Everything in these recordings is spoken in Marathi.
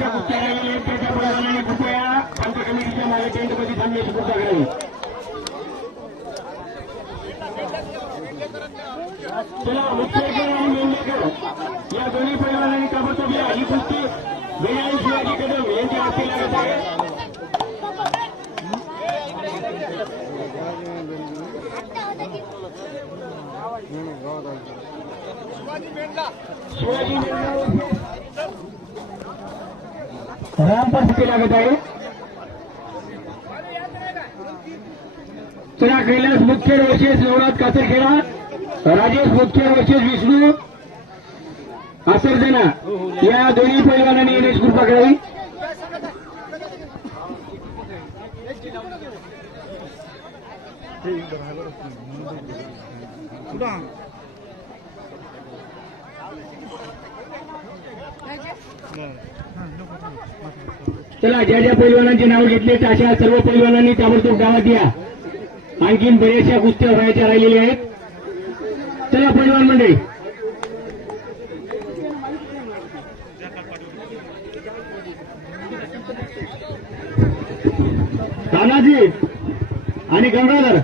ज्यांच्या कुस्त्या राहिलेल्या आहेत त्याच्या पैलवानांनी कृपया आमच्या कमिटीच्या मागे टेंटमध्ये थांबण्याची कृपा करावी. चला मुख्यकर आणि मेंढेकर या दोन्ही पैलवानांनी ताबडतोब या. ही कुस्ती बेनाई शिवाजी कदम यांच्या हाती लागत आहे. शिवाजी रामपर लागत आहे. चला कैलास मुख्य वर्षेस नवरात काचरखेडा, राजेश मुख्य वर्षेस विष्णू आसरजना या दोन्ही पैलवानांनी येण्याची कृपा करावी. चला ज्या ज्या पैलवानांचे नाव घेतले अशा सर्व पैलवानांनी ताबडतोब गावात या. आणखीन बऱ्याचशा कुस्त्या व्हायच्या राहिलेल्या आहेत. चला पैलवान मंडळी. तानाजी आणि गंगाधर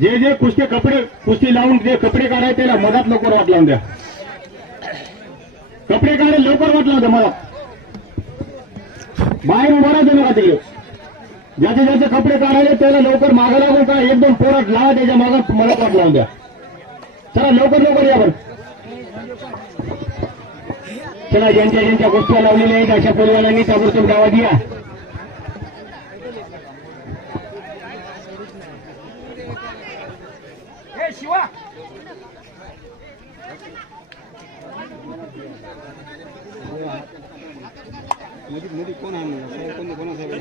जे जे कुस्ती लावून जे कपडे काढायचे त्याला मधात लवकर वाट लावून द्या. कपडे काढे लवकर वाट लावून द्या. मला बाहेर उभा राहते नका तिथे. ज्याचे ज्याचे कपडे काढायचे त्याला लवकर मागं लागून का एक दोन पोरात लावा त्याच्या मागं मधात वाट लावून द्या. चला लवकर लवकर या. बरं चला ज्यांच्या ज्यांच्या कुस्त्या लावलेल्या आहेत अशा पैलवानांनी ताबडतोब गावात या. शिवा कोण आहे